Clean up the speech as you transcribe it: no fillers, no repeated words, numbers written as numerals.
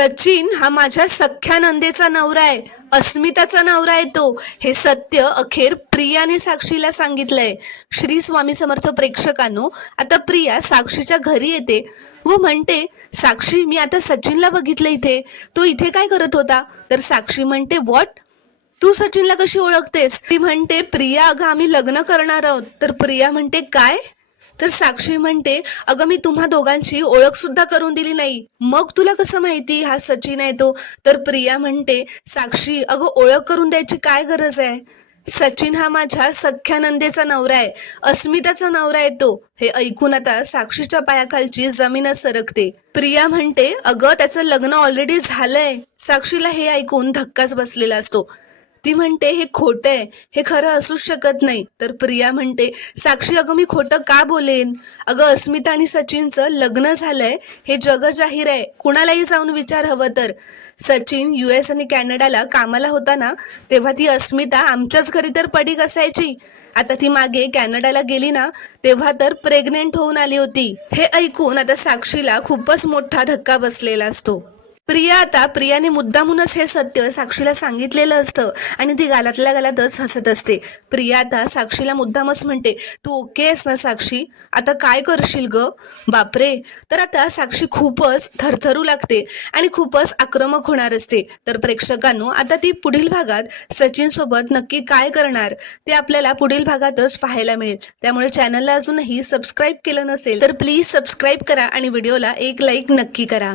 सचिन हा माझ्या सख्या नंदेचा नवरा आहे, अस्मिताचा नवरा आहे तो. हे सत्य अखेर प्रियाने साक्षीला सांगितलंय. श्री स्वामी समर्थ प्रेक्षकांनो, आता प्रिया साक्षीच्या घरी येते व म्हणते, साक्षी मी आता सचिनला बघितलं इथे, तो इथे काय करत होता? तर साक्षी म्हणते, व्हॉट, तू सचिनला कशी ओळखतेस? ती म्हणते, प्रिया अगं आम्ही लग्न करणार आहोत. तर प्रिया म्हणते, काय? तर साक्षी म्हणते, अगं मी तुम्हा दोघांची ओळख सुद्धा करून दिली नाही, मग तुला कसं माहिती हा सचिन आहे तो? तर प्रिया म्हणते, साक्षी अगं ओळख करून द्यायची काय गरज आहे? सचिन हा माझ्या सख्या नंदेचा नवरा आहे, अस्मिताचा नवरा आहे तो. हे ऐकून आता साक्षीच्या पायाखालची जमीनच सरकते. प्रिया म्हणते, अगं त्याचं लग्न ऑलरेडी झालंय. साक्षीला हे ऐकून धक्काच बसलेला असतो. ती म्हणते, हे खोटं आहे, हे खरं असूच शकत नाही. तर प्रिया म्हणते, साक्षी अगं मी खोटं का बोलेन? अगं अस्मिता आणि सचिनचं लग्न झालंय, हे जग जाहीर आहे, कुणालाही जाऊन विचार हवं तर. सचिन US आणि कॅनडाला कामाला होता ना, तेव्हा ती अस्मिता आमच्याच घरी तर पडीक असायची. आता ती मागे कॅनडाला गेली ना, तेव्हा तर प्रेग्नेंट होऊन आली होती. हे ऐकून आता साक्षीला खूपच मोठा धक्का बसलेला असतो. प्रियाने मुद्दामूनच हे सत्य साक्षीला सांगितलेलं असतं आणि ती गालातल्या गालातच हसत असते. प्रिया आता साक्षीला मुद्दामच म्हणते, तू ओके आहेस ना साक्षी? आता काय करशील ग? बापरे. तर आता साक्षी खूपच थरथरू लागते आणि खूपच आक्रमक होणार असते. तर प्रेक्षकांनो, आता ती पुढील भागात सचिन सोबत नक्की काय करणार ते आपल्याला पुढील भागातच पाहायला मिळेल. त्यामुळे चॅनलला अजूनही सबस्क्राईब केलं नसेल तर प्लीज सबस्क्राईब करा आणि व्हिडिओला एक लाईक नक्की करा.